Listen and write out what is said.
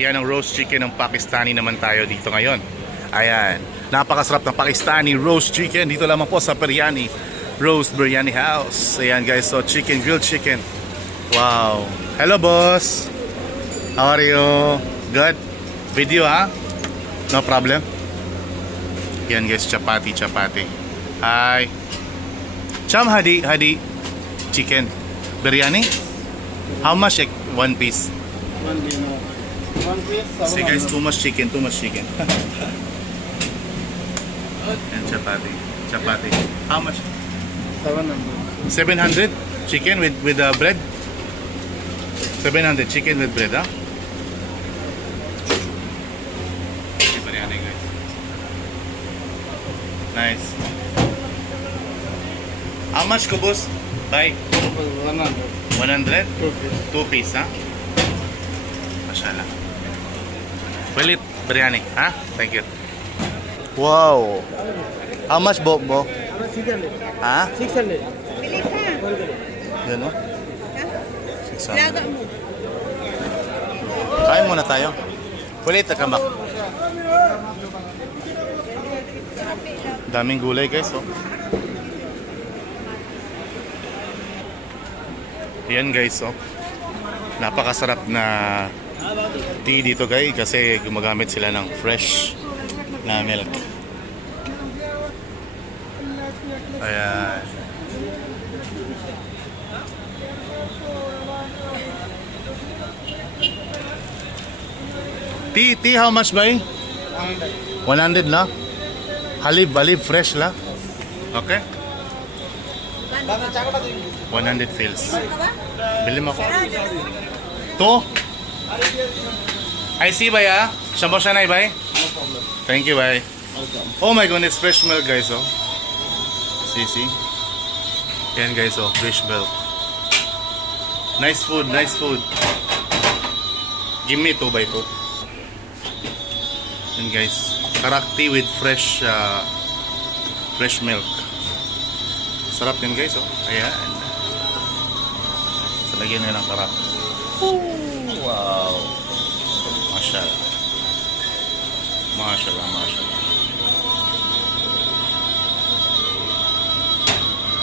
Yan ang roast chicken ng Pakistani naman tayo dito ngayon. Ayan, napakasarap ng Pakistani roast chicken. Dito lamang po sa Beryani Roast Beryani House. Ayan guys, so chicken, grilled chicken. Wow. Hello boss. How are you? Good? Video ha? No problem? Yan guys, chapati. Hi. Cham hadi chicken. Beryani? How much one piece? One piece. See guys, too much chicken. And chapati. How much? 700. 700 chicken with bread. 700 chicken with bread, huh? Beryani guys. Nice. How much kubus? Bye. 100? 2 piece, huh? Mashallah. Well, biryani, huh? Thank you. Wow. How much bo? Ha? 600. Yan, no? 600. Kain muna tayo. Ulit, takamak. Daming gulay, guys, oh. Yan, guys, oh. Napakasarap na tea dito, guys, kasi gumagamit sila ng fresh na milk. Ayan. Tea, how much ba? 100 na? Halib fresh la? Okay? 100 fills. Bili mo ako. To? I see ba ya? Siyambo siya na ibay? Thank you, bye. Oh my goodness, fresh milk guys, oh. See? Yan guys, oh, fresh milk. Nice food. Give me 2 by 2. Yan guys, karak tea with fresh milk. Sarap din guys, oh. Ayan. So, lagyan nyo ng karak. Wow. Mashallah.